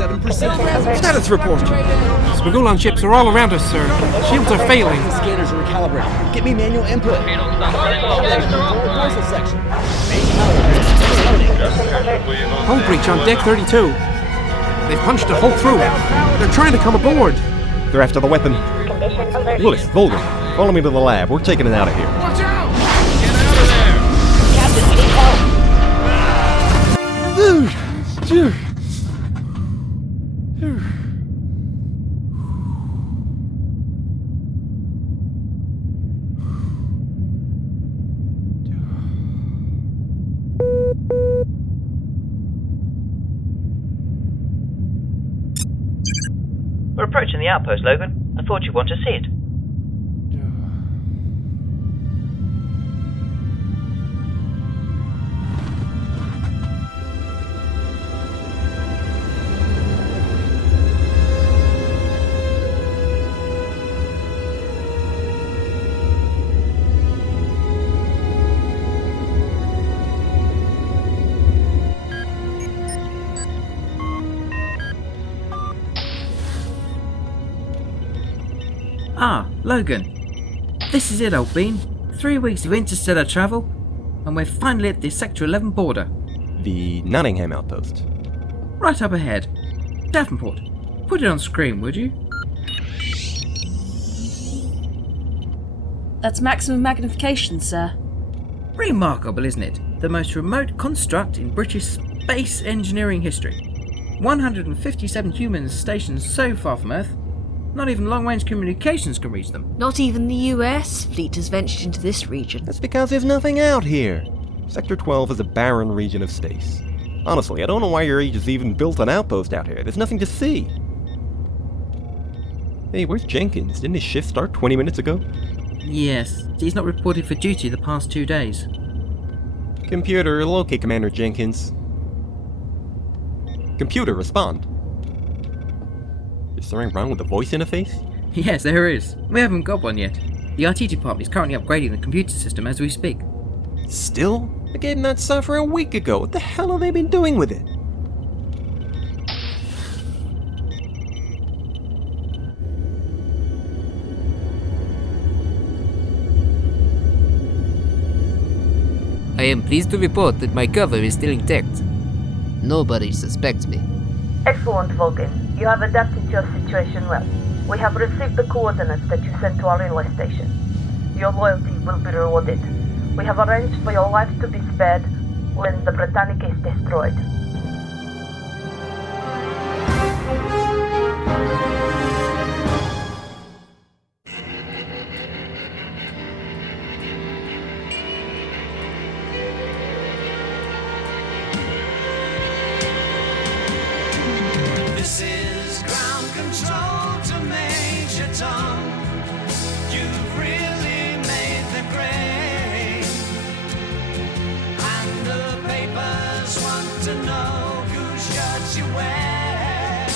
97%. Status report! Spagulan ships are all around us, sir. Shields are failing. The scanners are recalibrated. Get me manual input. Parcel section. Hull breach on deck 32. They've punched a hole through. They're trying to come aboard. They're after the weapon. Willis, Logan, follow me to the lab. We're taking it out of here. Watch out! Captain, we need help. Dude! We're approaching the outpost, Logan. I thought you'd want to see it. Ah, Logan. This is it, old bean. 3 weeks of interstellar travel, and we're finally at the Sector 11 border. The Nottingham outpost. Right up ahead. Davenport, put it on screen, would you? That's maximum magnification, sir. Remarkable, isn't it? The most remote construct in British space engineering history. 157 humans stationed so far from Earth, not even long-range communications can reach them. Not even the US fleet has ventured into this region. That's because there's nothing out here. Sector 12 is a barren region of space. Honestly, I don't know why your agency even built an outpost out here. There's nothing to see. Hey, where's Jenkins? Didn't his shift start 20 minutes ago? Yes, he's not reported for duty the past 2 days. Computer, locate Commander Jenkins. Computer, respond. Is something wrong with the voice interface? Yes, there is. We haven't got one yet. The IT department is currently upgrading the computer system as we speak. Still? I gave them that software a week ago. What the hell have they been doing with it? I am pleased to report that my cover is still intact. Nobody suspects me. Excellent, Logan. You have adapted to your situation well. We have received the coordinates that you sent to our relay station. Your loyalty will be rewarded. We have arranged for your life to be spared when the Britannic is destroyed. This is ground control to Major Tom. You've really made the grade. And the papers want to know whose shirts you wear.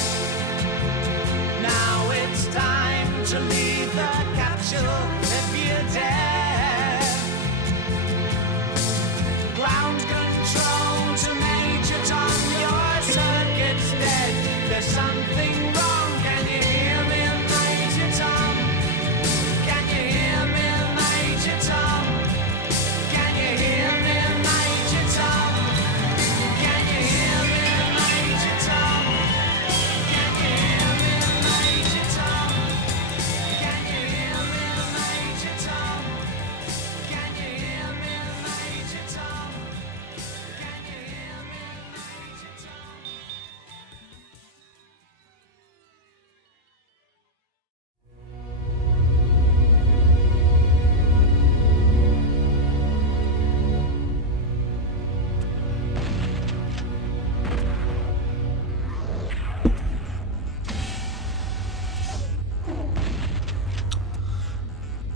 Now it's time to leave the capsule if you dare. Ground control to Major Tom, your circuit's dead. There's something wrong, can you hear me, Major Tom? Can you hear me, Major Tom? Can you hear me, Major Tom? Can you hear me, Major Tom? Can you hear me, Major Tom? Can you hear me, Major Tom? Can you hear me, Major Tom? Can you hear me, Major Tom?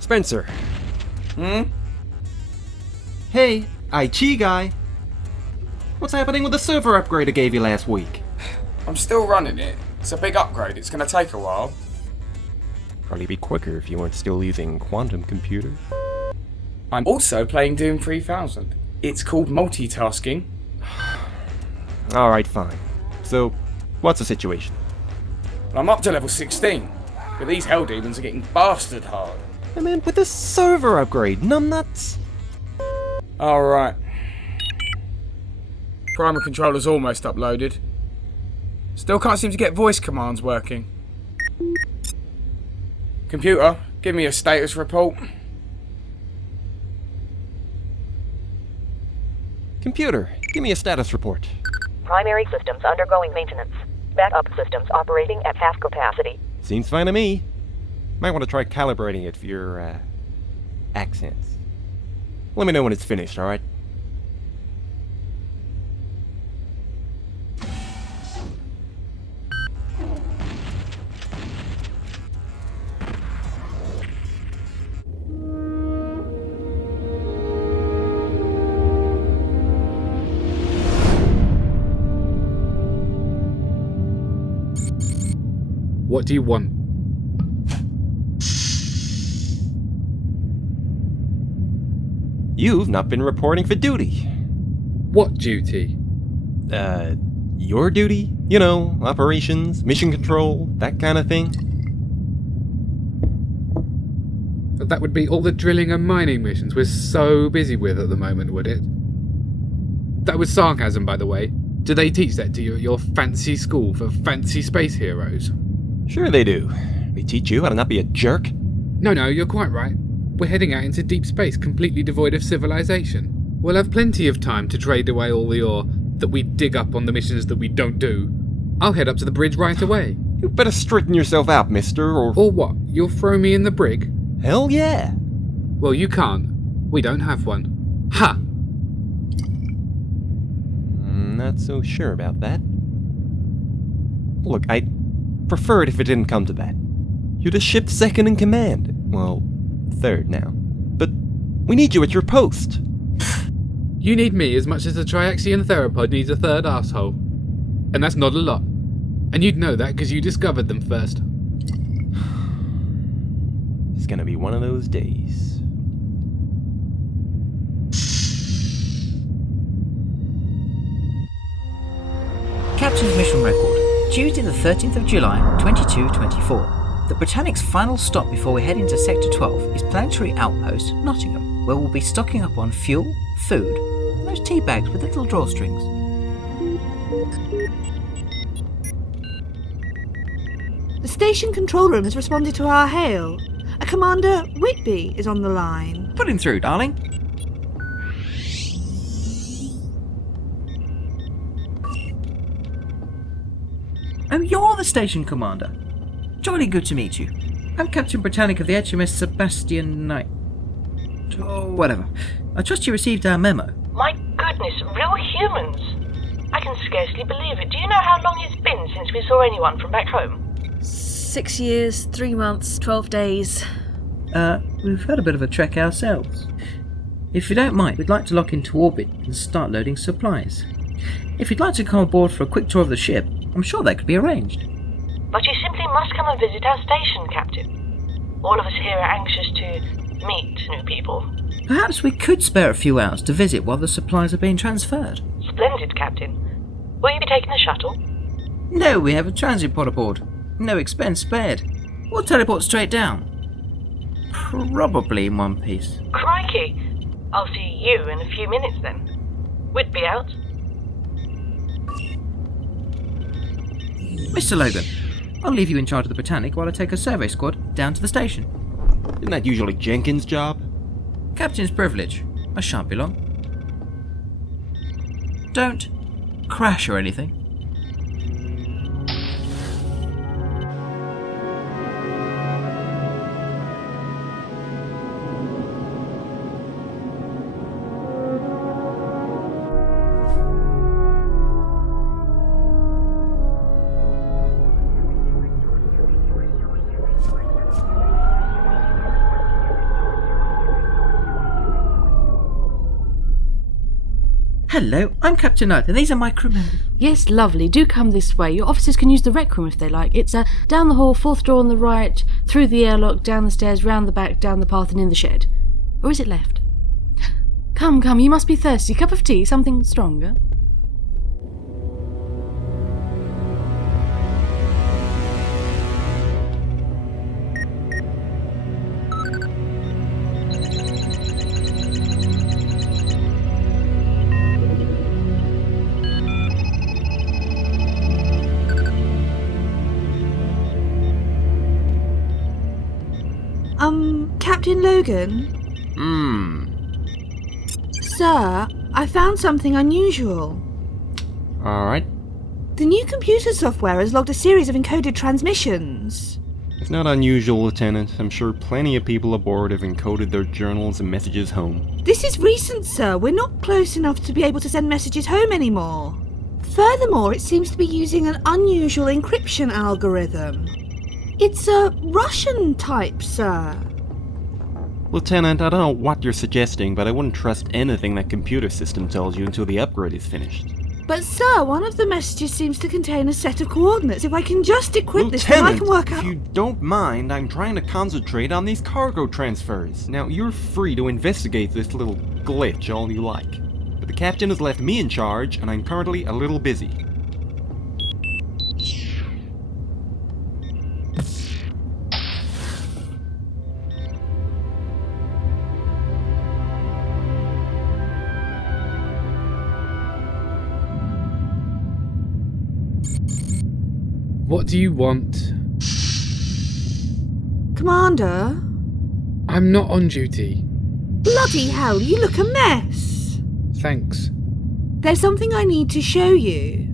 Spencer. Hey, IT guy. What's happening with the server upgrade I gave you last week? I'm still running it. It's a big upgrade. It's going to take a while. Probably be quicker if you weren't still using quantum computers. I'm also playing Doom 3000. It's called multitasking. Alright, fine. So, What's the situation? I'm up to level 16, but these hell demons are getting bastard hard. I mean, with this server upgrade, numbnuts. Alright. Primer controller's almost uploaded. Still can't seem to get voice commands working. Computer, give me a status report. Computer, give me a status report. Primary systems undergoing maintenance. Backup systems operating at half capacity. Seems fine to me. Might want to try calibrating it for your, accents. Let me know when it's finished, alright? What do you want? You've not been reporting for duty. What duty? Your duty? You know, operations, mission control, that kind of thing. That would be all the drilling and mining missions we're so busy with at the moment, would it? That was sarcasm, by the way. Do they teach that to you at your fancy school for fancy space heroes? Sure they do. They teach you how to not be a jerk. No, you're quite right. We're heading out into deep space completely devoid of civilization. We'll have plenty of time to trade away all the ore that we dig up on the missions that we don't do. I'll head up to the bridge right away. You better straighten yourself out, mister, or... Or what? You'll throw me in the brig? Hell yeah! Well, you can't. We don't have one. Ha! Not so sure about that. Look, I'd prefer it if it didn't come to that. You're the ship's second in command. Well, third now. But we need you at your post. You need me as much as a Triaxian theropod needs a third asshole. And that's not a lot. And you'd know that because you discovered them first. It's gonna be one of those days. Captain's mission record. Tuesday the 13th of July, 2224. The Britannic's final stop before we head into Sector 12 is Planetary Outpost, Nottingham, where we'll be stocking up on fuel, food, and those tea bags with little drawstrings. The station control room has responded to our hail. A Commander Whitby is on the line. Put him through, darling. Oh, you're the station commander. Jolly good to meet you. I'm Captain Britannic of the HMS Sebastian Knight. Or whatever. I trust you received our memo. My goodness, real humans! I can scarcely believe it. Do you know how long it's been since we saw anyone from back home? 6 years, 3 months, 12 days. We've had a bit of a trek ourselves. If you don't mind, we'd like to lock into orbit and start loading supplies. If you'd like to come aboard for a quick tour of the ship, I'm sure that could be arranged. But you simply must come and visit our station, Captain. All of us here are anxious to meet new people. Perhaps we could spare a few hours to visit while the supplies are being transferred. Splendid, Captain. Will you be taking the shuttle? No, we have a transit pod aboard. No expense spared. We'll teleport straight down. Probably in one piece. Crikey! I'll see you in a few minutes then. Whitby out. Mr. Logan, I'll leave you in charge of the Britannic while I take a survey squad down to the station. Isn't that usually Jenkins' job? Captain's privilege. I shan't be long. Don't crash or anything. Hello, I'm Captain Knight, and these are my crew members. Yes, lovely. Do come this way. Your officers can use the rec room if they like. It's down the hall, 4th door on the right, through the airlock, down the stairs, round the back, down the path, and in the shed. Or is it left? Come, you must be thirsty. Cup of tea, something stronger. Captain Logan? Sir, I found something unusual. Alright. The new computer software has logged a series of encoded transmissions. It's not unusual, Lieutenant. I'm sure plenty of people aboard have encoded their journals and messages home. This is recent, sir. We're not close enough to be able to send messages home anymore. Furthermore, it seems to be using an unusual encryption algorithm. It's a Russian type, sir. Lieutenant, I don't know what you're suggesting, but I wouldn't trust anything that computer system tells you until the upgrade is finished. But sir, one of the messages seems to contain a set of coordinates. If I can just decrypt this, then I can work out... if you don't mind, I'm trying to concentrate on these cargo transfers. Now, you're free to investigate this little glitch all you like. But the captain has left me in charge, and I'm currently a little busy. What do you want? Commander? I'm not on duty. Bloody hell, you look a mess. Thanks. There's something I need to show you.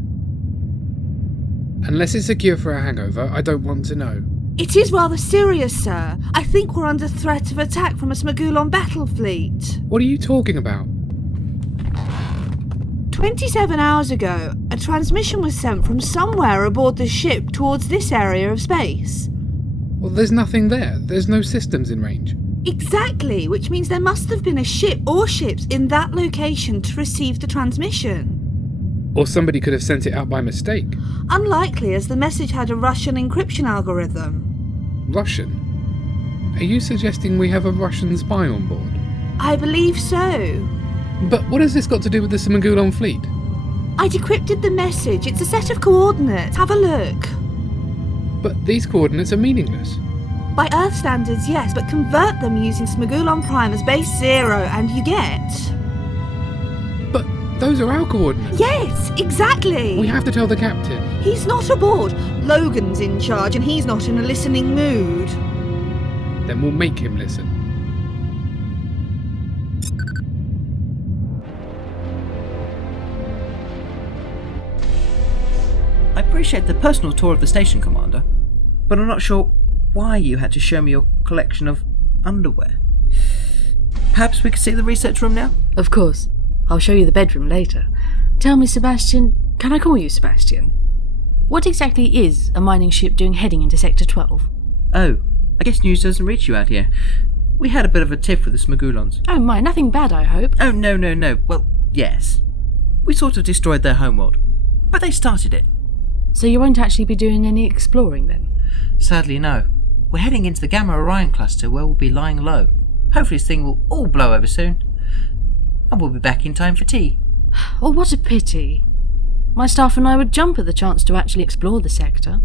Unless it's a cure for a hangover, I don't want to know. It is rather serious, sir. I think we're under threat of attack from a Smagulon battle fleet. What are you talking about? 27 hours ago, a transmission was sent from somewhere aboard the ship towards this area of space. Well, there's nothing there. There's no systems in range. Exactly, which means there must have been a ship or ships in that location to receive the transmission. Or somebody could have sent it out by mistake. Unlikely, as the message had a Russian encryption algorithm. Russian? Are you suggesting we have a Russian spy on board? I believe so. But what has this got to do with the Smagulon fleet? I decrypted the message. It's a set of coordinates. Have a look. But these coordinates are meaningless. By Earth standards, yes, but convert them using Smagulon Prime as base 0 and you get... But those are our coordinates. Yes, exactly. We have to tell the captain. He's not aboard. Logan's in charge and he's not in a listening mood. Then we'll make him listen. I appreciate the personal tour of the station, Commander, but I'm not sure why you had to show me your collection of underwear. Perhaps we could see the research room now? Of course. I'll show you the bedroom later. Tell me, Sebastian, can I call you Sebastian? What exactly is a mining ship doing heading into Sector 12? Oh, I guess news doesn't reach you out here. We had a bit of a tiff with the Smagulons. Oh my, nothing bad, I hope. Oh, no. Well, yes. We sort of destroyed their homeworld, but they started it. So you won't actually be doing any exploring then? Sadly, no. We're heading into the Gamma Orion cluster where we'll be lying low. Hopefully this thing will all blow over soon. And we'll be back in time for tea. Oh, what a pity. My staff and I would jump at the chance to actually explore the sector.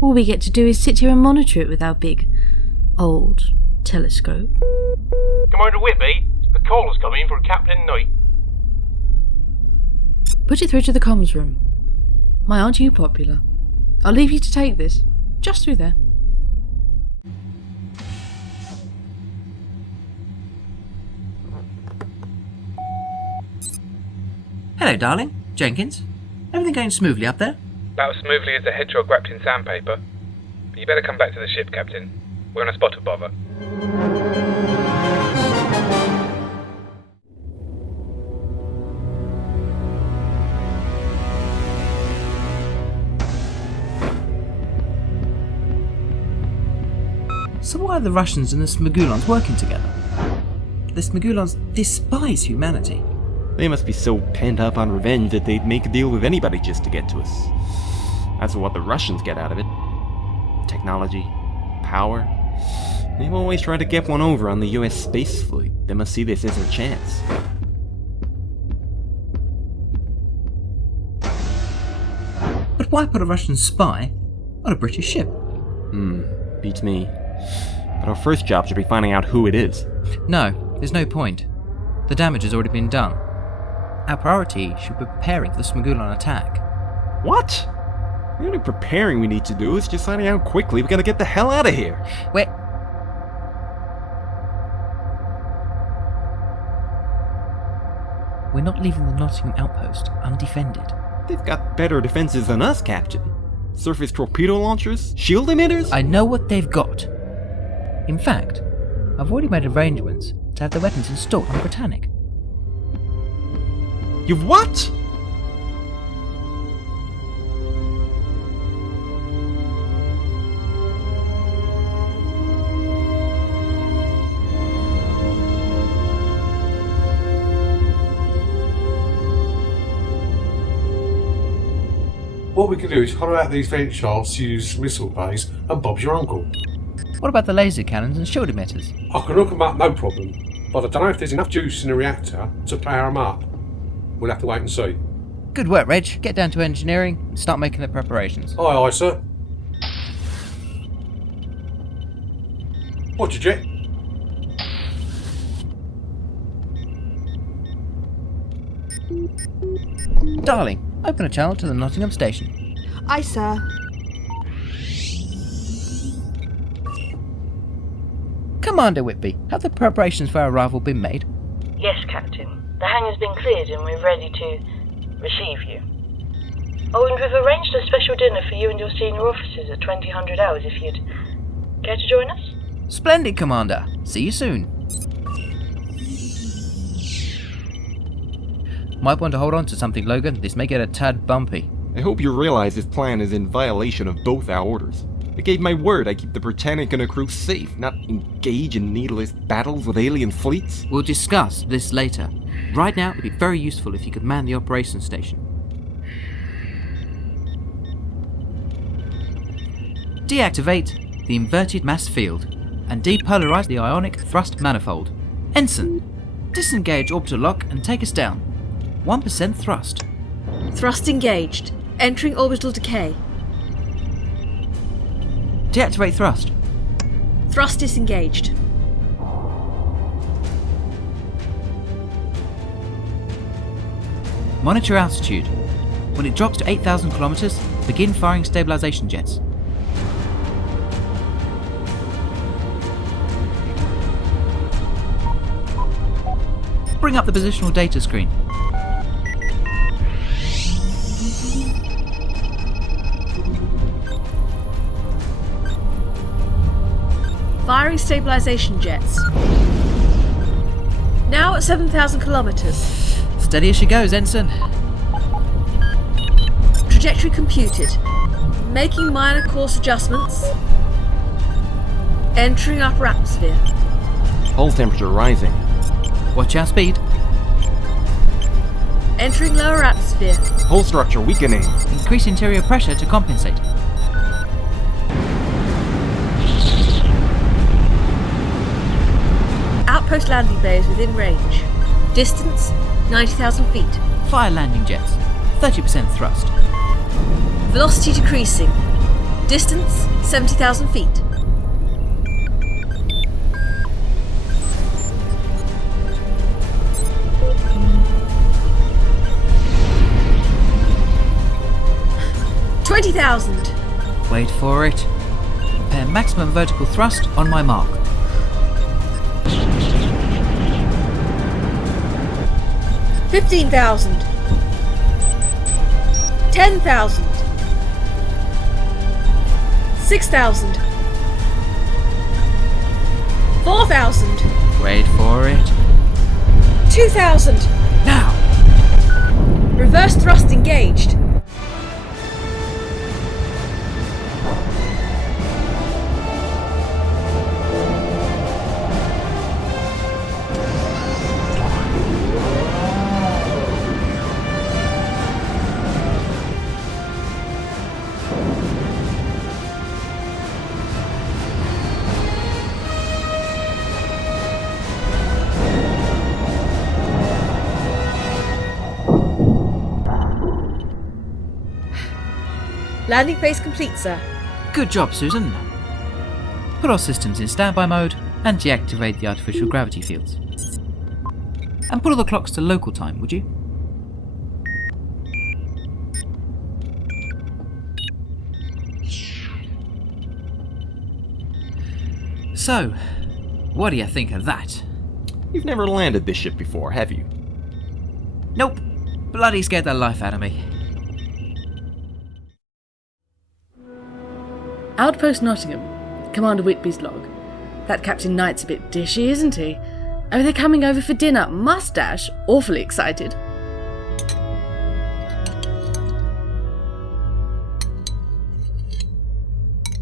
All we get to do is sit here and monitor it with our big, old telescope. Commander Whitby, a call has come in for Captain Knight. Put it through to the comms room. My aren't you popular? I'll leave you to take this. Just through there. Hello, darling. Jenkins. Everything going smoothly up there? About as smoothly as a hedgehog wrapped in sandpaper. But you better come back to the ship, Captain. We're on a spot of bother. So why are the Russians and the Smagulons working together? The Smagulons despise humanity. They must be so pent up on revenge that they'd make a deal with anybody just to get to us. As for what the Russians get out of it, technology, power, they've always tried to get one over on the US space fleet. They must see this as a chance. But why put a Russian spy on a British ship? Beats me. But our first job should be finding out who it is. No, there's no point. The damage has already been done. Our priority should be preparing for the Smagulon attack. What? The only preparing we need to do is just finding out quickly we gotta get the hell out of here. we're not leaving the Nottingham Outpost undefended. They've got better defenses than us, Captain. Surface torpedo launchers? Shield emitters? I know what they've got. In fact, I've already made arrangements to have the weapons installed on Britannic. You've what? What we can do is hollow out these vent shafts, use missile bays, and Bob's your uncle. What about the laser cannons and shield emitters? I can hook them up, no problem. But I don't know if there's enough juice in the reactor to power them up. We'll have to wait and see. Good work, Reg. Get down to engineering and start making the preparations. Aye, aye, sir. What's your jet? Darling, open a channel to the Nottingham station. Aye, sir. Commander Whitby, have the preparations for our arrival been made? Yes, Captain. The hangar's been cleared and we're ready to receive you. Oh, and we've arranged a special dinner for you and your senior officers at 2000 hours if you'd care to join us. Splendid, Commander. See you soon. Might want to hold on to something, Logan. This may get a tad bumpy. I hope you realize this plan is in violation of both our orders. I gave my word I keep the Britannic and her crew safe, not engage in needless battles with alien fleets. We'll discuss this later. Right now, it would be very useful if you could man the operations station. Deactivate the inverted mass field and depolarize the ionic thrust manifold. Ensign, disengage orbital lock and take us down. 1% thrust. Thrust engaged. Entering orbital decay. Deactivate thrust. Thrust disengaged. Monitor altitude. When it drops to 8,000 kilometers, begin firing stabilization jets. Bring up the positional data screen. Firing stabilization jets. Now at 7,000 kilometers. Steady as she goes, Ensign. Trajectory computed. Making minor course adjustments. Entering upper atmosphere. Hull temperature rising. Watch our speed. Entering lower atmosphere. Hull structure weakening. Increase interior pressure to compensate. Outpost landing bay is within range. Distance, 90,000 feet. Fire landing jets. 30% thrust. Velocity decreasing. Distance, 70,000 feet. $20,000. Wait for it. Prepare maximum vertical thrust on my mark. $15,000. $10,000. $6,000. $4,000. Wait for it. $2,000. Now! Reverse thrust engaged. Landing phase complete, sir. Good job, Susan. Put our systems in standby mode and deactivate the artificial gravity fields. And put all the clocks to local time, would you? So, what do you think of that? You've never landed this ship before, have you? Nope. Bloody scared the life out of me. Outpost Nottingham. Commander Whitby's log. That Captain Knight's a bit dishy, isn't he? Oh, they're coming over for dinner. Mustache. Awfully excited.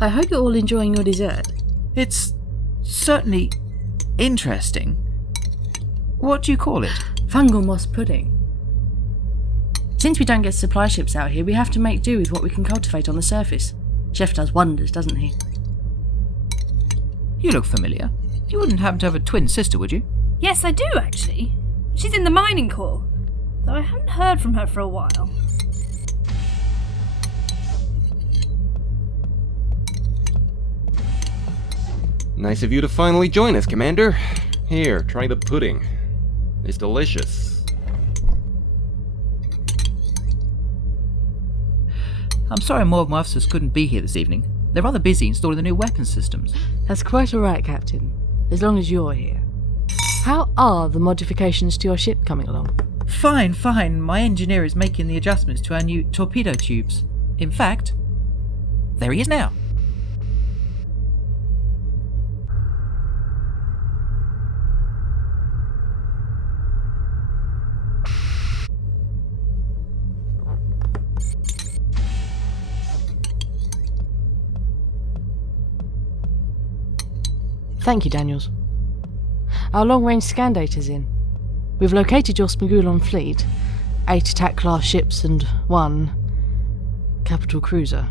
I hope you're all enjoying your dessert. It's certainly interesting. What do you call it? Fungal moss pudding. Since we don't get supply ships out here, we have to make do with what we can cultivate on the surface. Chef does wonders, doesn't he? You look familiar. You wouldn't happen to have a twin sister, would you? Yes, I do, actually. She's in the mining corps, though I haven't heard from her for a while. Nice of you to finally join us, Commander. Here, try the pudding. It's delicious. I'm sorry more of my officers couldn't be here this evening. They're rather busy installing the new weapon systems. That's quite alright, Captain. As long as you're here. How are the modifications to your ship coming along? Fine. My engineer is making the adjustments to our new torpedo tubes. In fact, there he is now. Thank you, Daniels. Our long-range scan data's in. We've located your Smagulon fleet, 8 attack-class ships and 1 capital cruiser.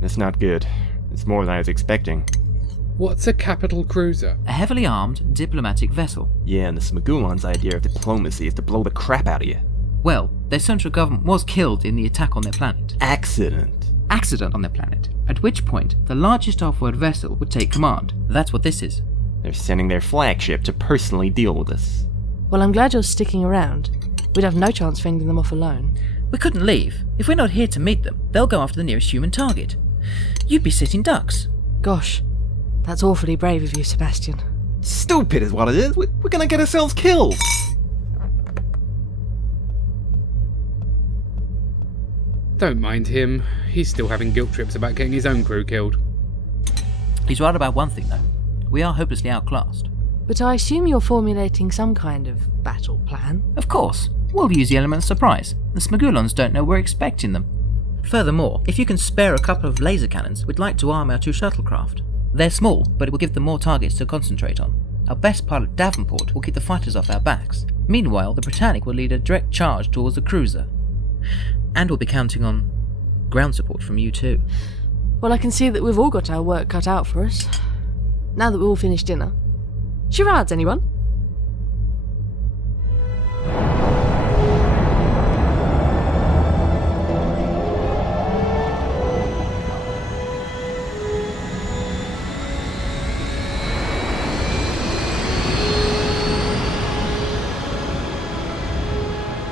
That's not good. It's more than I was expecting. What's a capital cruiser? A heavily armed diplomatic vessel. Yeah, and the Smagulon's idea of diplomacy is to blow the crap out of you. Well, their central government was killed in the attack on their planet. Accident on their planet. At which point, the largest off-world vessel would take command. That's what this is. They're sending their flagship to personally deal with us. Well, I'm glad you're sticking around. We'd have no chance fending them off alone. We couldn't leave. If we're not here to meet them, they'll go after the nearest human target. You'd be sitting ducks. Gosh, that's awfully brave of you, Sebastian. Stupid is what it is. We're gonna get ourselves killed. Don't mind him. He's still having guilt trips about getting his own crew killed. He's right about one thing, though. We are hopelessly outclassed. But I assume you're formulating some kind of battle plan? Of course. We'll use the element of surprise. The Smagulons don't know we're expecting them. Furthermore, if you can spare a couple of laser cannons, we'd like to arm our 2 shuttlecraft. They're small, but it will give them more targets to concentrate on. Our best pilot, Davenport, will keep the fighters off our backs. Meanwhile, the Britannic will lead a direct charge towards the cruiser. And we'll be counting on ground support from you too. Well, I can see that we've all got our work cut out for us. Now that we've all finished dinner. Charades, anyone?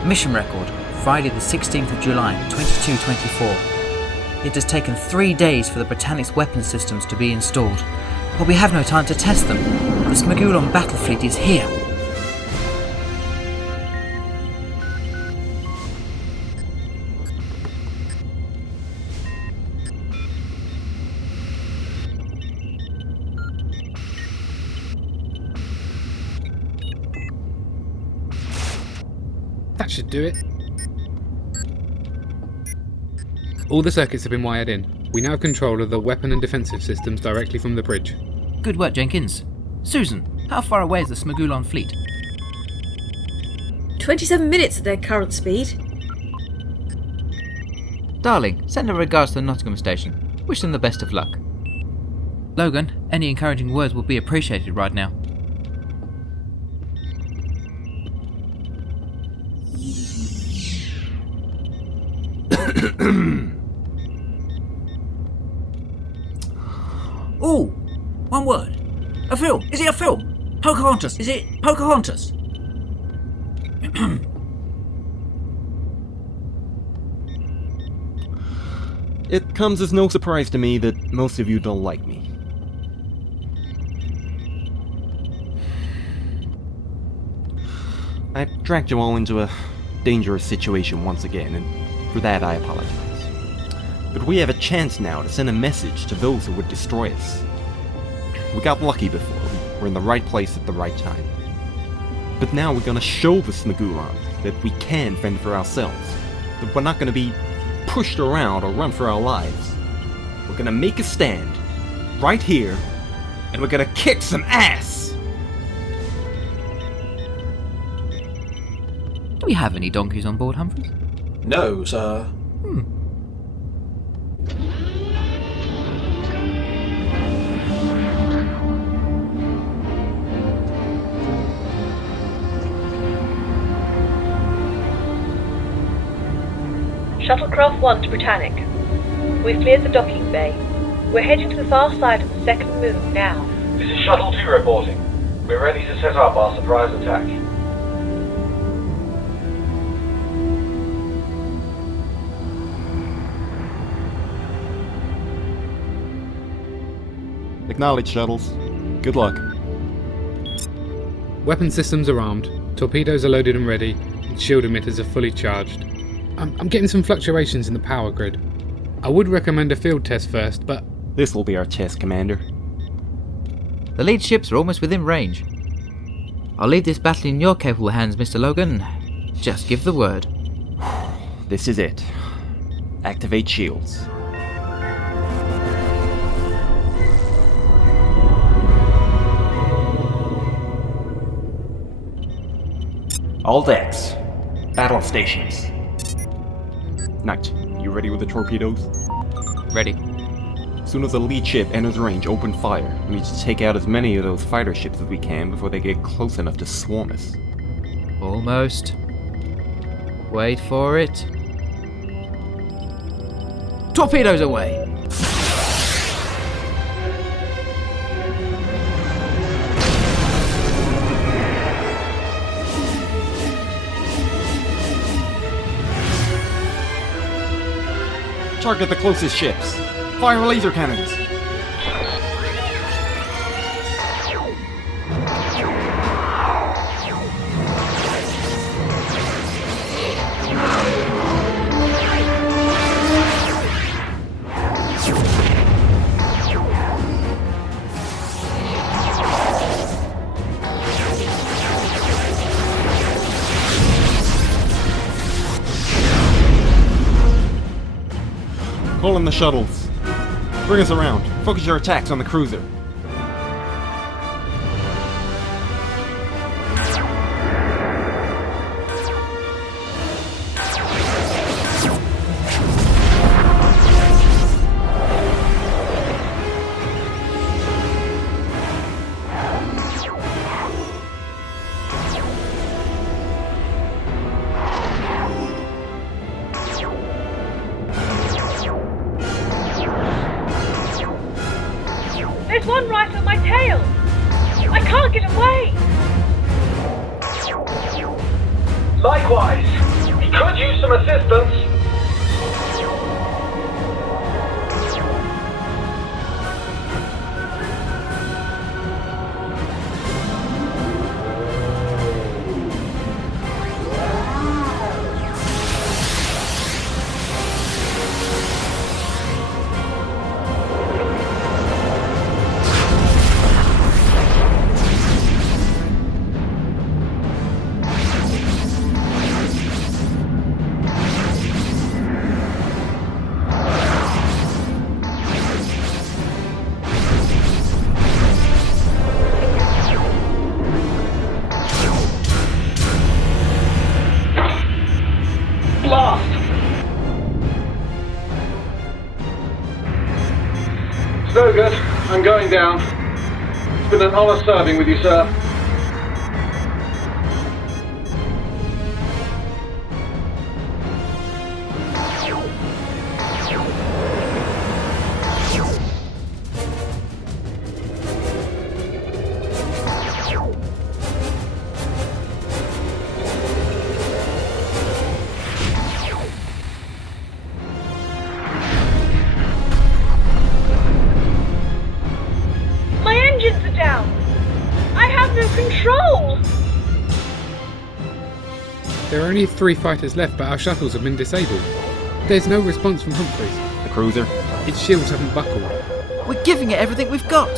Mission record, Friday the 16th of July, 2224. It has taken 3 days for the Britannic's weapon systems to be installed, but we have no time to test them. The Smagulon battle fleet is here. That should do it. All the circuits have been wired in. We now have control of the weapon and defensive systems directly from the bridge. Good work, Jenkins. Susan, how far away is the Smagulon fleet? 27 minutes at their current speed. Darling, send her regards to the Nottingham station. Wish them the best of luck. Logan, any encouraging words will be appreciated right now. Ooh, one word. A film. Is it a film? Pocahontas. Is it Pocahontas? It comes as no surprise to me that most of you don't like me. I've dragged you all into a dangerous situation once again, and for that I apologize. But we have a chance now to send a message to those who would destroy us. We got lucky before, we're in the right place at the right time. But now we're gonna show the Snagulan that we can fend for ourselves, that we're not gonna be pushed around or run for our lives. We're gonna make a stand, right here, and we're gonna kick some ass! Do we have any donkeys on board, Humphreys? No, sir. Shuttlecraft 1 to Britannic. We've cleared the docking bay. We're heading to the far side of the second moon now. This is Shuttle 2 reporting. We're ready to set up our surprise attack. Acknowledge, shuttles. Good luck. Weapon systems are armed, torpedoes are loaded and ready, and shield emitters are fully charged. I'm getting some fluctuations in the power grid. I would recommend a field test first, but... This will be our test, Commander. The lead ships are almost within range. I'll leave this battle in your capable hands, Mr. Logan. Just give the word. This is it. Activate shields. All decks. Battle stations. Knight, you ready with the torpedoes? Ready. As soon as the lead ship enters range, open fire. We need to take out as many of those fighter ships as we can before they get close enough to swarm us. Almost. Wait for it. Torpedoes away! Target the closest ships. Fire laser cannons. Pull in the shuttles. Bring us around. Focus your attacks on the cruiser. There's one right on my tail! I can't get away! Likewise, he could use some assistance. Blast! So good. I'm going down. It's been an honour serving with you, sir. My engines are down! I have no There are only 3 fighters left, but our shuttles have been disabled. There's no response from Humphreys. The cruiser? Its shields haven't buckled. We're giving it everything we've got.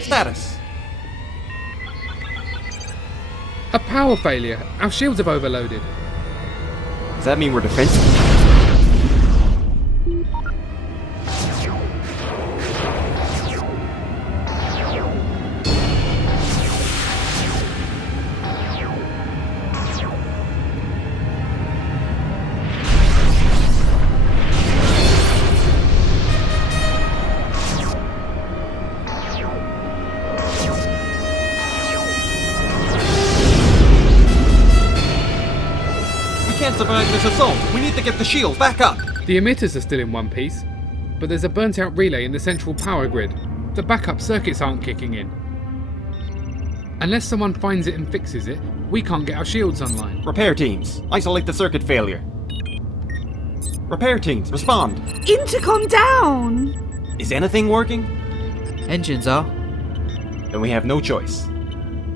Status. A power failure. Our shields have overloaded. Does that mean we're defensive? Survive this assault. We need to get the shields back up. The emitters are still in one piece, but there's a burnt out relay in the central power grid. The backup circuits aren't kicking in. Unless someone finds it and fixes it, we can't get our shields online. Repair teams, isolate the circuit failure. Repair teams, respond. Intercom down! Is anything working? Engines are. Then we have no choice.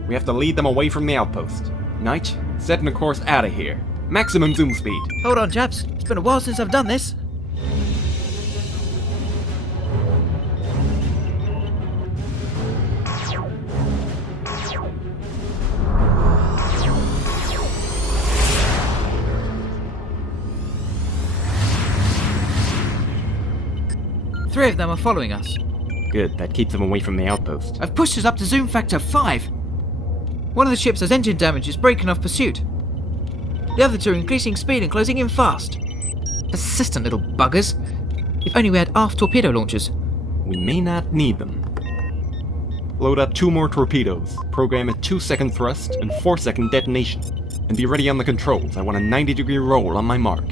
We have to lead them away from the outpost. Knight, setting a course out of here. Maximum zoom speed. Hold on, chaps. It's been a while since I've done this. Three of them are following us. Good, that keeps them away from the outpost. I've pushed us up to zoom factor 5. One of the ships has engine damage, is breaking off pursuit. The other two are increasing speed and closing in fast. Persistent little buggers. If only we had aft torpedo launchers. We may not need them. Load up 2 more torpedoes. Program a 2-second thrust and 4-second detonation. And be ready on the controls. I want a 90-degree roll on my mark.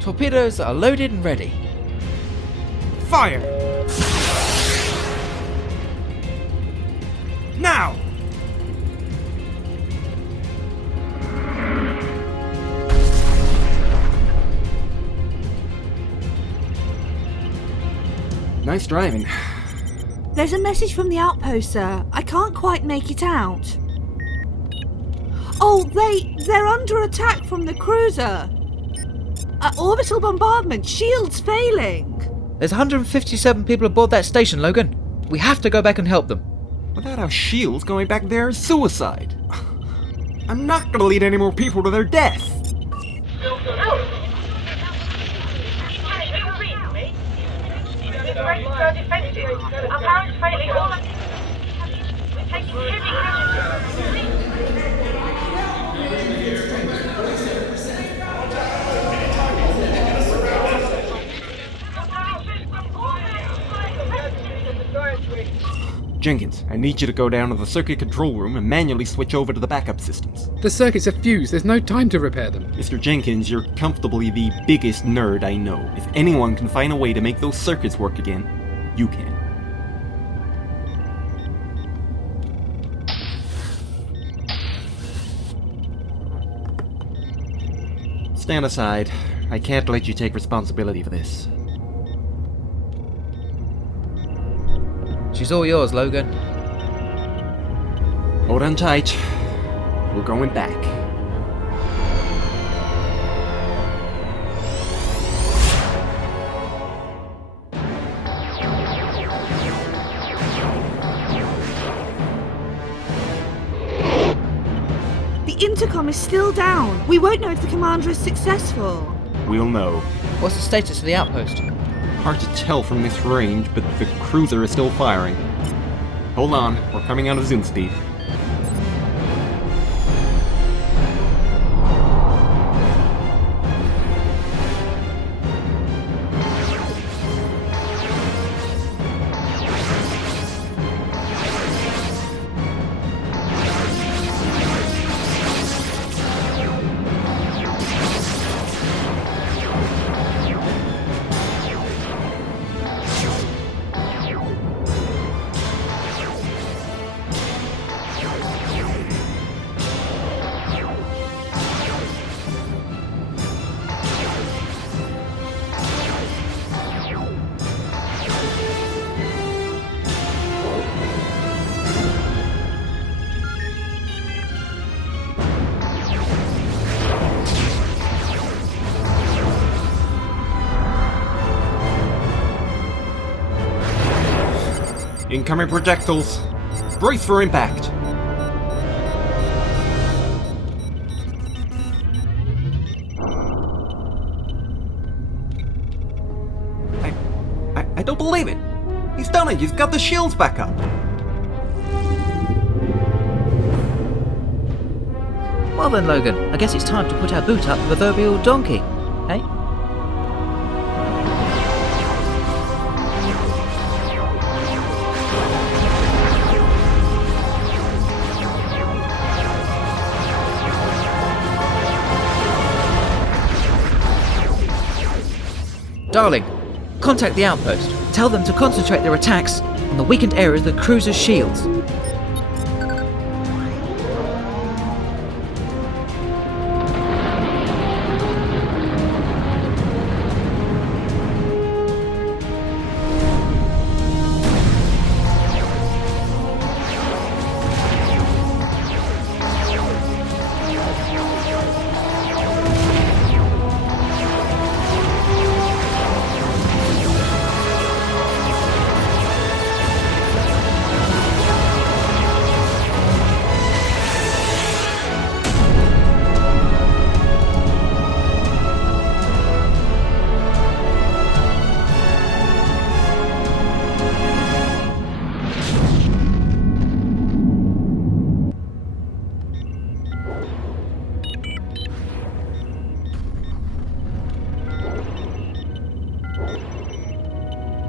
Torpedoes are loaded and ready. Fire! Now! Nice driving. There's a message from the outpost, sir. I can't quite make it out. Oh, they're under attack from the cruiser. Orbital bombardment, shields failing. There's 157 people aboard that station, Logan. We have to go back and help them. Without our shields, going back there is suicide. I'm not gonna lead any more people to their death. Our power is failing. We're taking heavy Jenkins, I need you to go down to the circuit control room and manually switch over to the backup systems. The circuits are fused. There's no time to repair them. Mr. Jenkins, you're comfortably the biggest nerd I know. If anyone can find a way to make those circuits work again, you can. Stand aside. I can't let you take responsibility for this. She's all yours, Logan. Hold on tight. We're going back. The intercom is still down. We won't know if the commander is successful. We'll know. What's the status of the outpost? Hard to tell from this range, but the cruiser is still firing. Hold on, we're coming out of zoom speed. Incoming projectiles. Brace for impact. I don't believe it. He's done it. He's got the shields back up. Well then, Logan, I guess it's time to put our boot up the proverbial donkey, eh? Darling, contact the outpost. Tell them to concentrate their attacks on the weakened areas of the cruiser's shields.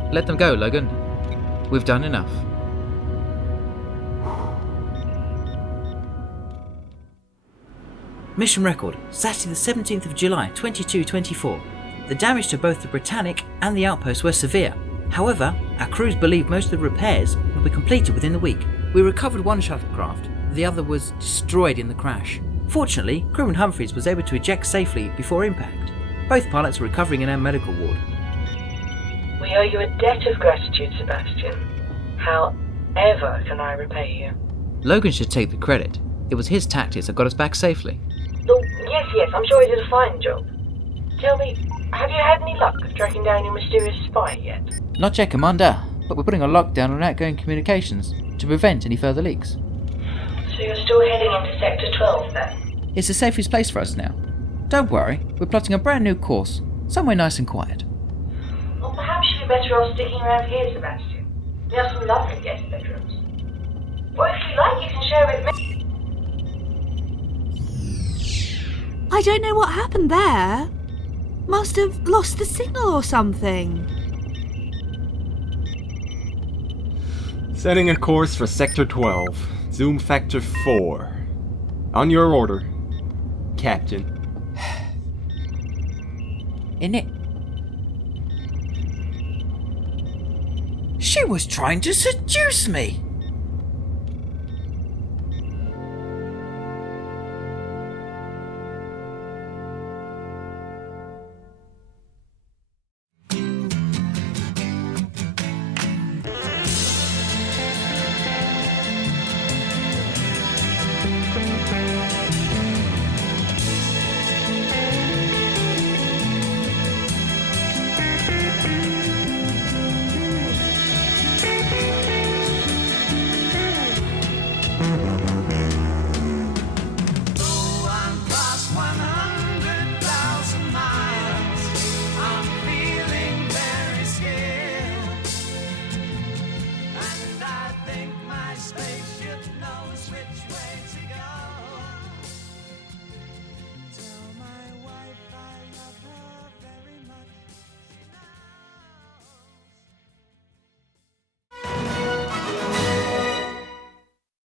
Let them go, Logan. We've done enough. Mission record, Saturday the 17th of July 2224. The damage to both the Britannic and the outpost were severe. However, our crews believe most of the repairs will be completed within the week. We recovered one shuttlecraft, the other was destroyed in the crash. Fortunately, Crewman Humphreys was able to eject safely before impact. Both pilots are recovering in our medical ward. We owe you a debt of gratitude, Sebastian. However can I repay you? Logan should take the credit. It was his tactics that got us back safely. Oh, yes, I'm sure he did a fine job. Tell me, have you had any luck tracking down your mysterious spy yet? Not yet, Commander, but we're putting a lockdown on outgoing communications to prevent any further leaks. So you're still heading into Sector 12 then? It's the safest place for us now. Don't worry, we're plotting a brand new course, somewhere nice and quiet. Well, perhaps you'd be better off sticking around here, Sebastian. We have some lovely guest bedrooms. Or if you like, you can share with me. I don't know what happened there. Must have lost the signal or something. Setting a course for Sector 12. Zoom factor 4. On your order, Captain. In it. She was trying to seduce me!